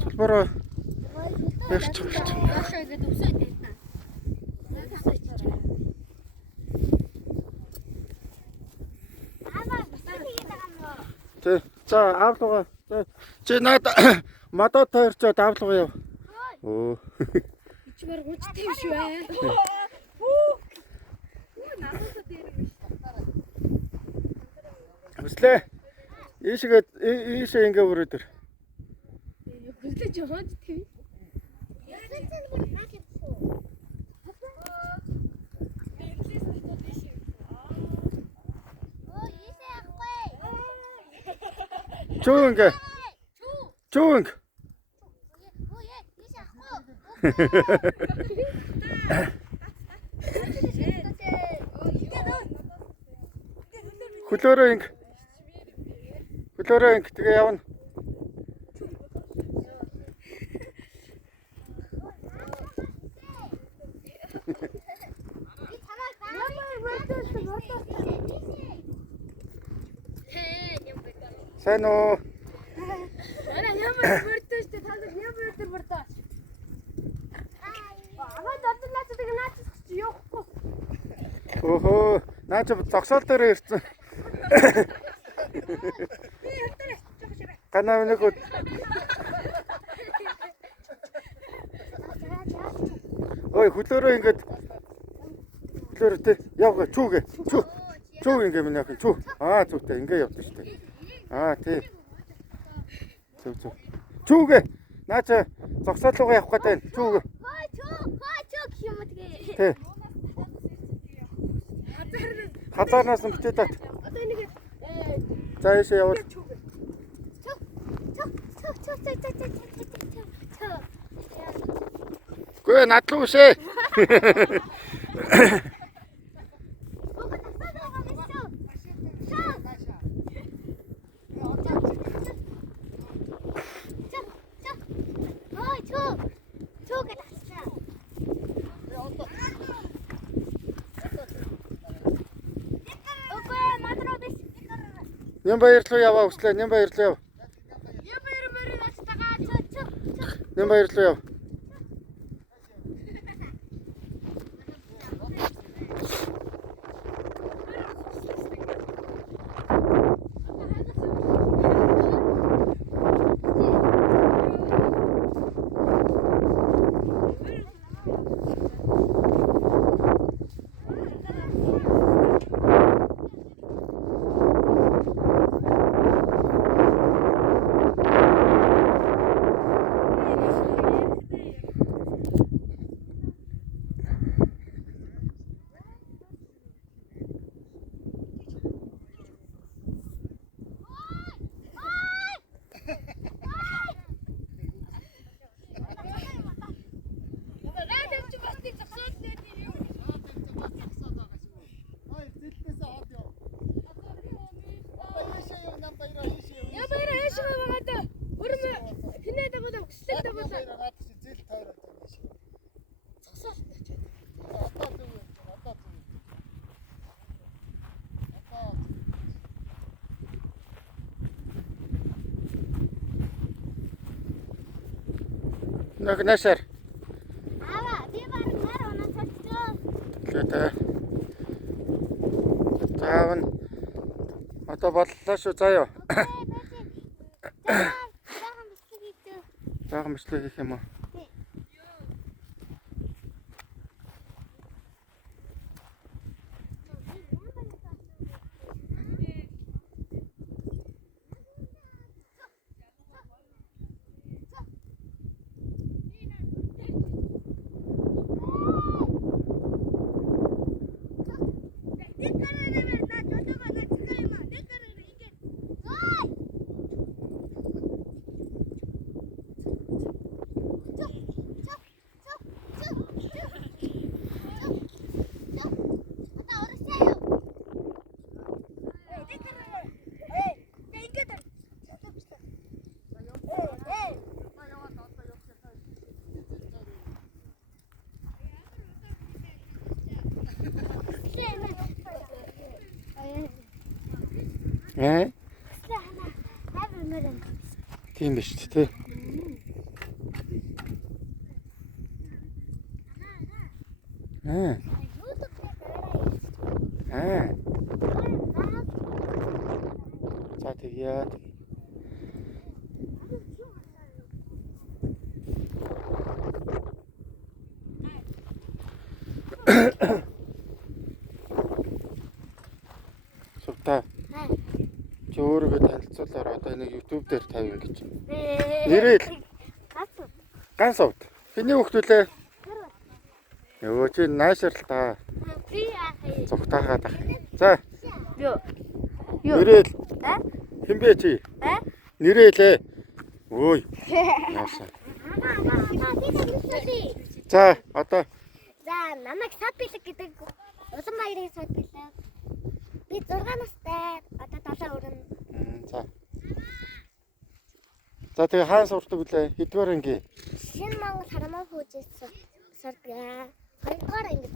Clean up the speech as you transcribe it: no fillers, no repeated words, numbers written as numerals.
Чулбараа яг чулбар. Яашаа гэдэг үсээд байна. Тэ. За аавлуугаа. Чи наад мадад тойрчоо давлуугаа яв. Оо. Ичмэр гүцтэй юм шүү ээ. Намайсаа дээр юм шүү. Өслөө. Ийшээ ингээ өрөөд ир. Хүлээж яваад тийм. Чуу ингээ. Чуу ингээ. Хөлөөрөө инг. Хөлөөрөө инг тэгээ явна. Сайн уу? Ана ямар бүрдэж тэ танд ямар бүрдэж. Аваа дотлаач гэдэг наач чи явахгүй. Охоо, наач зогсоол дээр ирсэн. Канаа нэг үү. Ой, хөлөөрөө ингээд хөлөөрөө тэ явгаа чүүгээ. Чүү ингээ минь яах чүү. Аа зүгтээ ингээ явдсан шүү дээ. Аа тий. Зүг. Чүүгээ. Наача зогсоолгоо явах гэдэг байна. Чүүгээ. Чүү гэх юм уу тэгээ. Тий. Хазаарнаас нь бичээд тат. Одоо нэг За ийшээ явуул. Чүү. Гүй надлуу шээ. Нямбаяр руу яваа өслөө. Нямбаяр руу яв. Нямбаяр руу яв. Нагнашар. Аваа би бараг нар оноо цогцоо. Лээ. Таавн. Одоо боллоо шүү заа юу. Баахан бичлэг хийх юм уу? Тийм биш ч тий. Аа. За тэгье. Сувта. Чи өөрийгөө танилцуулаад одоо нэг YouTube дээр тавь ингэж. Нэрэл ганц сувд. Хэний хөлтүүлээ? Йоо чи наашрал та. Би яах вэ? Зүгтаагаад ах. За. Юу. Нэрэл. Хинбэ чи? Нэрэлээ. Ой. Яасан. За одоо За намайг сад бэлэг гэдэг улан баярын сад бэлэг. Би 6 настай. Одоо 7 өрнө. За. За тэгээ хаан сурдаг үлээ? Хэдвэр анги? Шинэ Монгол харамаа хөөжөөс сурдаг. 2 дугаар ангид.